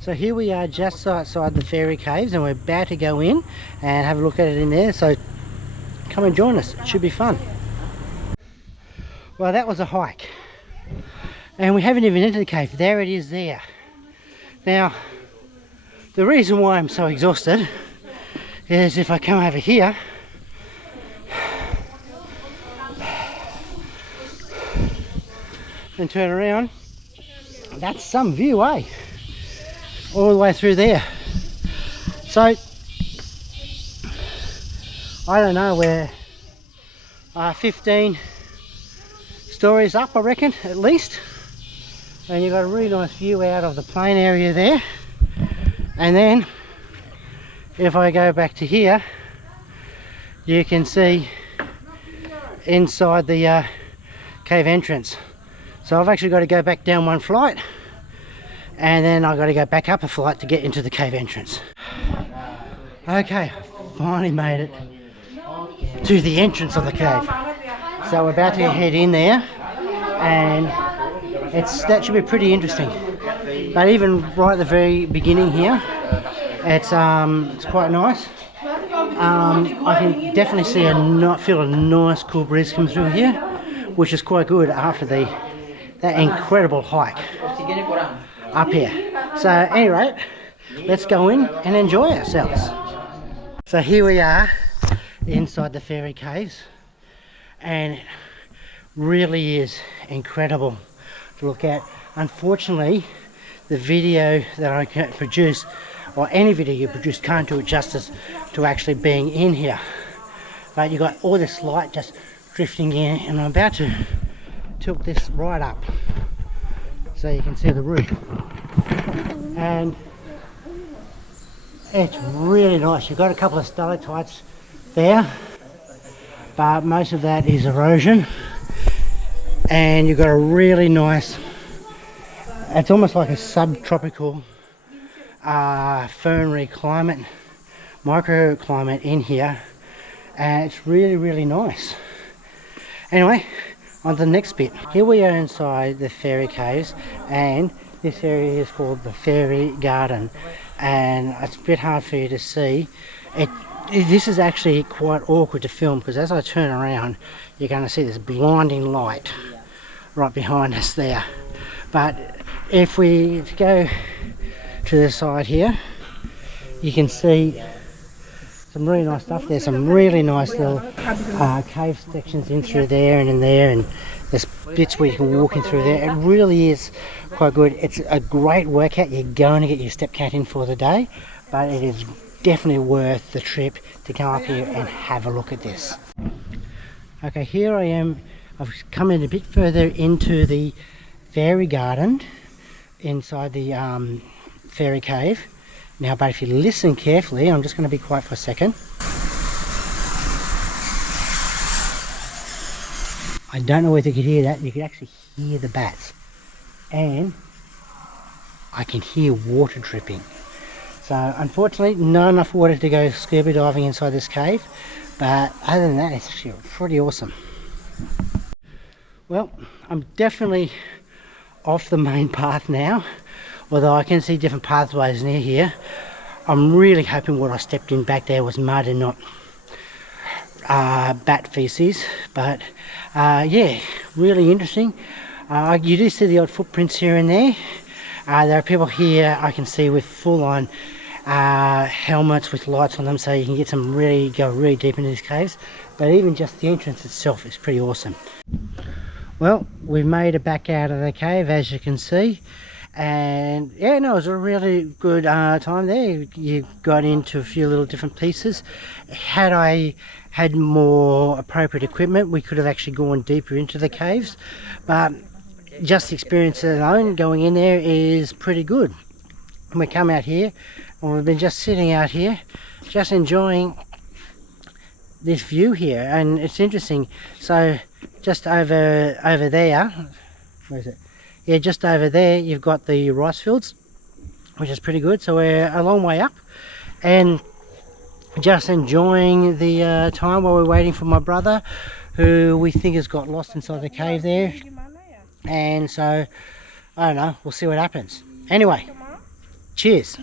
So here we are just outside the fairy caves, and we're about to go in and have a look at it in there. So come and join us, it should be fun. Well, that was a hike, and we haven't even entered the cave. There it is there. Now, the reason why I'm so exhausted is if I come over here and turn around, that's some view, eh? All the way through there. So I don't know, we're 15 stories up, I reckon, at least, and you've got a really nice view out of the plain area there. And then if I go back to here, you can see inside the cave entrance. So I've actually got to go back down one flight, and then I've got to go back up a flight to get into the cave entrance. Okay, finally made it to the entrance of the cave. So we're about to head in there, and that should be pretty interesting. But even right at the very beginning here, it's quite nice. I can definitely feel a nice cool breeze come through here, which is quite good after that incredible hike up here. So at any rate, let's go in and enjoy ourselves. So here we are inside the fairy caves, and it really is incredible to look at. Unfortunately, the video that I can produce, or any video you produce, can't do it justice to actually being in here. But you've got all this light just drifting in, and I'm about to tilt this right up so you can see the roof. And it's really nice. You've got a couple of stalactites there, but most of that is erosion. And you've got a really nice, it's almost like a subtropical ferny climate, microclimate in here, and it's really nice. Anyway, on to the next bit. Here we are inside the fairy caves, and this area is called the Fairy Garden, and it's a bit hard for you to see. This is actually quite awkward to film, because as I turn around you're going to see this blinding light right behind us there. But if we go to the side here, you can see some really nice stuff. There's some really nice little cave sections in through there and in there, and there's bits where you can walk in through there. It really is quite good. It's a great workout. You're going to get your step count in for the day, but it is definitely worth the trip to come up here and have a look at this. Okay, here I am. I've come in a bit further into the fairy garden inside the fairy cave. Now, but if you listen carefully, I'm just going to be quiet for a second. I don't know whether you could hear that. You could actually hear the bats, and I can hear water dripping. So unfortunately, not enough water to go scuba diving inside this cave, but other than that, it's actually pretty awesome. Well, I'm definitely off the main path now, although I can see different pathways near here. I'm really hoping what I stepped in back there was mud and not bat feces, but yeah, really interesting. You do see the odd footprints here and there. There are people here I can see with full-on helmets with lights on them, so you can get go really deep into these caves. But even just the entrance itself is pretty awesome. Well, we've made it back out of the cave, as you can see, and yeah, no, it was a really good time there. You got into a few little different pieces. Had I had more appropriate equipment, we could have actually gone deeper into the caves, but just the experience alone going in there is pretty good. And we come out here, and we've been just sitting out here just enjoying this view here, and it's interesting. So just over there, where is it? Yeah, just over there you've got the rice fields, which is pretty good. So we're a long way up, and just enjoying the time while we're waiting for my brother, who we think has got lost inside the cave there. And so I don't know, we'll see what happens. Anyway, Cheers.